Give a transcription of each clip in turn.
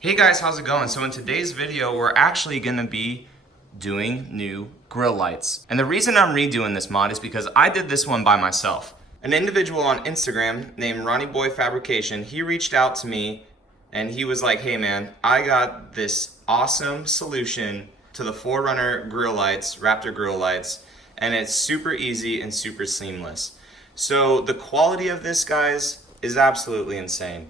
Hey guys, how's it going? So in today's video, we're actually gonna be doing new grill lights. And the reason I'm redoing this mod is because I did this one by myself. An individual on Instagram named Ronnieboyfabrication, he reached out to me and he was like, hey man, I got this awesome solution to the 4Runner grill lights, Raptor grill lights, and it's super easy and super seamless. So the quality of this, guys, is absolutely insane.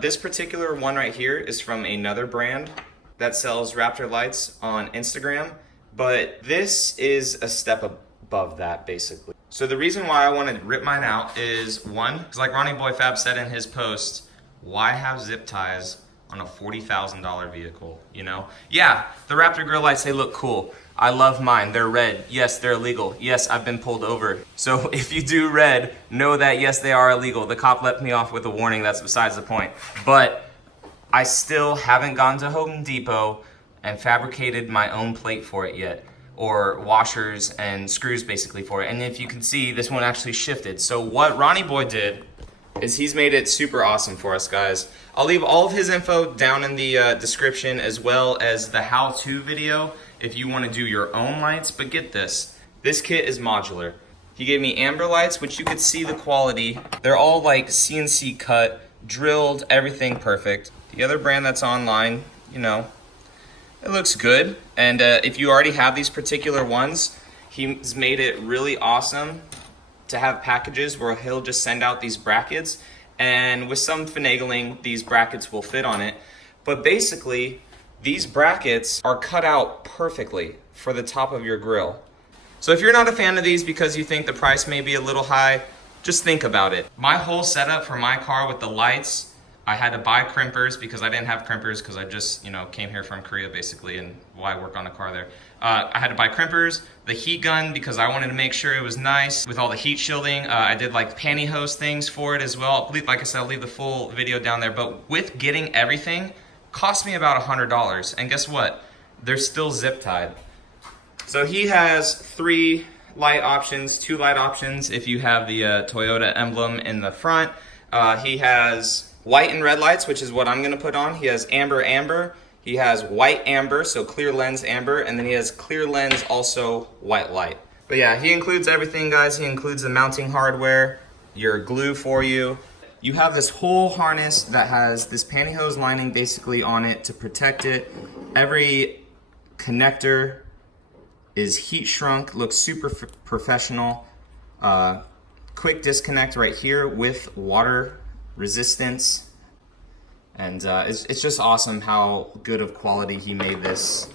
This particular one right here is from another brand that sells Raptor lights on Instagram, but this is a step above that basically. So the reason why I want to rip mine out is one, because like Ronnieboyfab said in his post, why have zip ties on a $40,000 vehicle, you know? Yeah, the Raptor grill lights, they look cool. I love mine, they're red. Yes, they're illegal. Yes, I've been pulled over. So if you do red, know that yes, they are illegal. The cop let me off with a warning, that's besides the point. But I still haven't gone to Home Depot and fabricated my own plate for it yet, or washers and screws basically for it. And if you can see, this one actually shifted. So what Ronnie Boy did is he's made it super awesome for us, guys. I'll leave all of his info down in the description, as well as the how-to video if you want to do your own lights. But get this kit is modular. He gave me amber lights, which you could see the quality. They're all like CNC cut, drilled, everything perfect. The other brand that's online, you know, it looks good. And if you already have these particular ones, he's made it really awesome to have packages where he'll just send out these brackets, and with some finagling, these brackets will fit on it. But basically, these brackets are cut out perfectly for the top of your grill. So if you're not a fan of these because you think the price may be a little high, just think about it. My whole setup for my car with the lights, I had to buy crimpers because I didn't have crimpers because I just, you know, came here from Korea basically, and why work on a car there. I had to buy crimpers, the heat gun because I wanted to make sure it was nice with all the heat shielding. I did like pantyhose things for it as well. Like I said, I'll leave the full video down there. But with getting everything, cost me about $100. And guess what? They're still zip tied. So he has 3 light options, 2 light options if you have the Toyota emblem in the front. He has white and red lights, which is what I'm gonna put on. He has amber. He has white amber, so clear lens amber, and then he has clear lens also white light. But yeah, he includes everything, guys. He includes the mounting hardware, your glue for you. You have this whole harness that has this pantyhose lining basically on it to protect it. Every connector is heat shrunk, looks super professional. Quick disconnect right here with water resistance. And it's just awesome how good of quality he made this.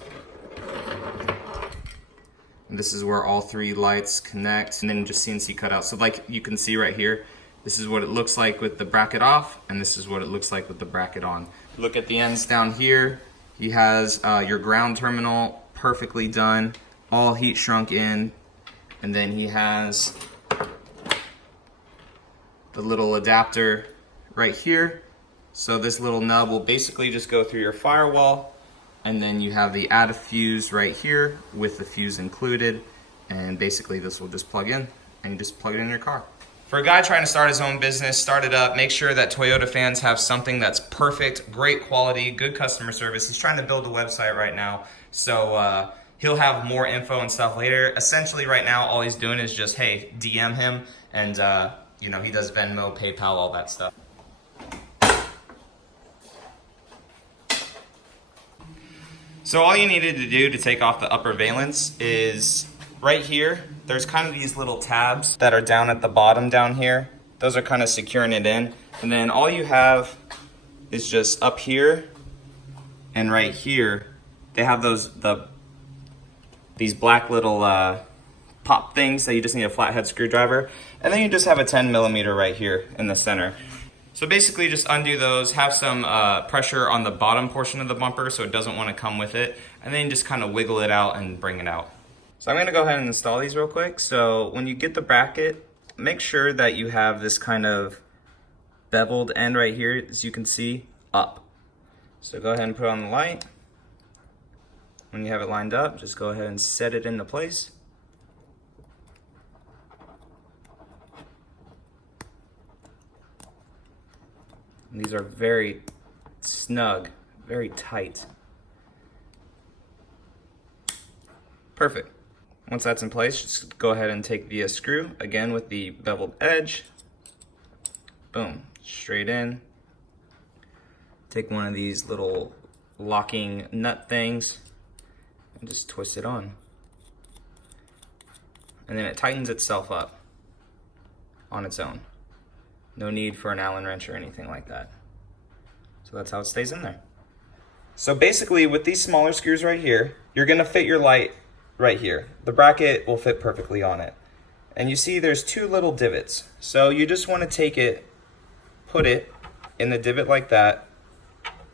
And this is where all 3 lights connect, and then just CNC cut out. So like you can see right here, this is what it looks like with the bracket off, and this is what it looks like with the bracket on. Look at the ends down here. He has your ground terminal perfectly done, all heat shrunk in, and then he has the little adapter right here. So this little nub will basically just go through your firewall, and then you have the add a fuse right here with the fuse included, and basically this will just plug in, and you just plug it in your car. For a guy trying to start his own business, start it up, make sure that Toyota fans have something that's perfect, great quality, good customer service. He's trying to build a website right now, so he'll have more info and stuff later. Essentially right now, all he's doing is just, hey, DM him, and you know, he does Venmo, PayPal, all that stuff. So all you needed to do to take off the upper valence is right here. There's kind of these little tabs that are down at the bottom down here. Those are kind of securing it in. And then all you have is just up here and right here. They have these black little pop things that you just need a flathead screwdriver. And then you just have a 10mm right here in the center. So basically just undo those, have some pressure on the bottom portion of the bumper so it doesn't want to come with it, and then just kind of wiggle it out and bring it out. So I'm going to go ahead and install these real quick. So when you get the bracket, make sure that you have this kind of beveled end right here, as you can see, up. So go ahead and put on the light. When you have it lined up, just go ahead and set it into place. And these are very snug, very tight. Perfect. Once that's in place, just go ahead and take the screw, again with the beveled edge. Boom, straight in. Take one of these little locking nut things and just twist it on. And then it tightens itself up on its own. No need for an Allen wrench or anything like that. So that's how it stays in there. So basically with these smaller screws right here, you're gonna fit your light right here. The bracket will fit perfectly on it. And you see there's two little divots. So you just wanna take it, put it in the divot like that,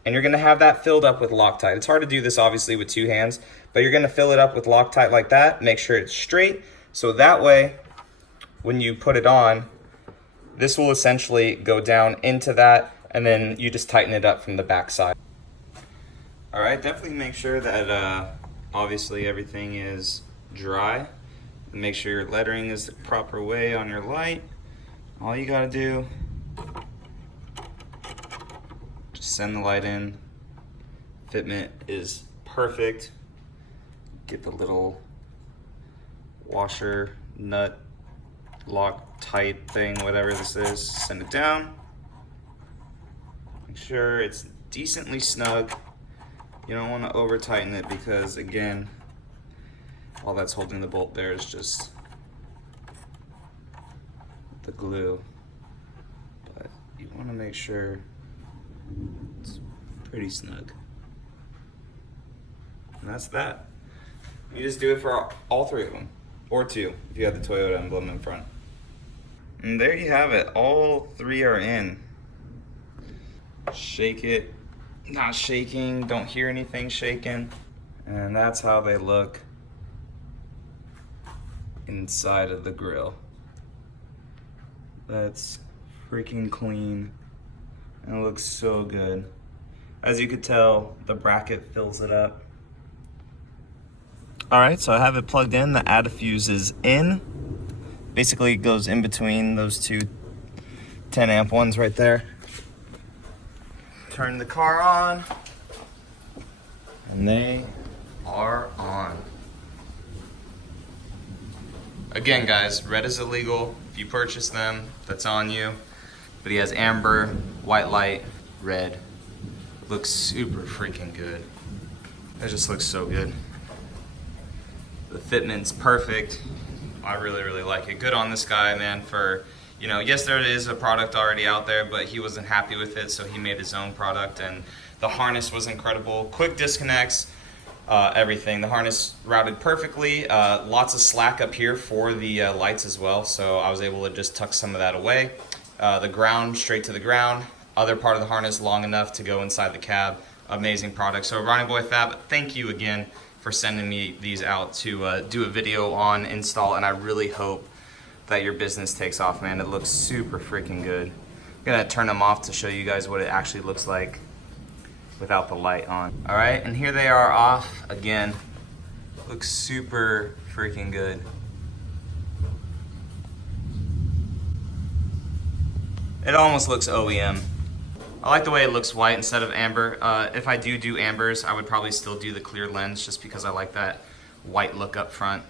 and you're gonna have that filled up with Loctite. It's hard to do this obviously with two hands, but you're gonna fill it up with Loctite like that, make sure it's straight, so that way, when you put it on, this will essentially go down into that, and then you just tighten it up from the back side. All right, definitely make sure that obviously everything is dry. Make sure your lettering is the proper way on your light. All you gotta do, just send the light in. Fitment is perfect. Get the little washer, nut, lock tight thing, whatever this is, send it down. Make sure it's decently snug. You don't want to over tighten it because again, all that's holding the bolt there is just the glue. But you want to make sure it's pretty snug. And that's that. You just do it for all three of them, or two if you have the Toyota emblem in front. And there you have it, all three are in. Shake it, not shaking, don't hear anything shaking. And that's how they look inside of the grill. That's freaking clean, and it looks so good. As you could tell, the bracket fills it up. All right, so I have it plugged in, the Adafuse is in. Basically it goes in between those two 10 amp ones right there. Turn the car on, and they are on. Again guys, red is illegal. If you purchase them, that's on you. But he has amber, white light, red. Looks super freaking good. It just looks so good. The fitment's perfect. I really, really like it. Good on this guy, man, for, you know, yes, there is a product already out there, but he wasn't happy with it, so he made his own product, and the harness was incredible. Quick disconnects, everything. The harness routed perfectly. Lots of slack up here for the lights as well, so I was able to just tuck some of that away. The ground, straight to the ground. Other part of the harness long enough to go inside the cab. Amazing product. So Ronnieboyfab, thank you again for sending me these out to do a video on install, and I really hope that your business takes off, man. It looks super freaking good. I'm gonna turn them off to show you guys what it actually looks like without the light on. All right, and here they are off again. Looks super freaking good. It almost looks OEM. I like the way it looks white instead of amber. If I do ambers, I would probably still do the clear lens just because I like that white look up front.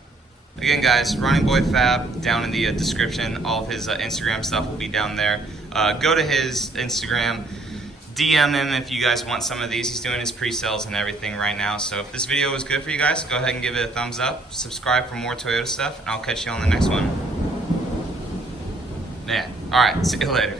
Again guys, Ronnieboyfab, down in the description. All of his Instagram stuff will be down there. Go to his Instagram, DM him if you guys want some of these. He's doing his pre-sales and everything right now. So if this video was good for you guys, go ahead and give it a thumbs up. Subscribe for more Toyota stuff, and I'll catch you on the next one. Yeah, alright, see you later.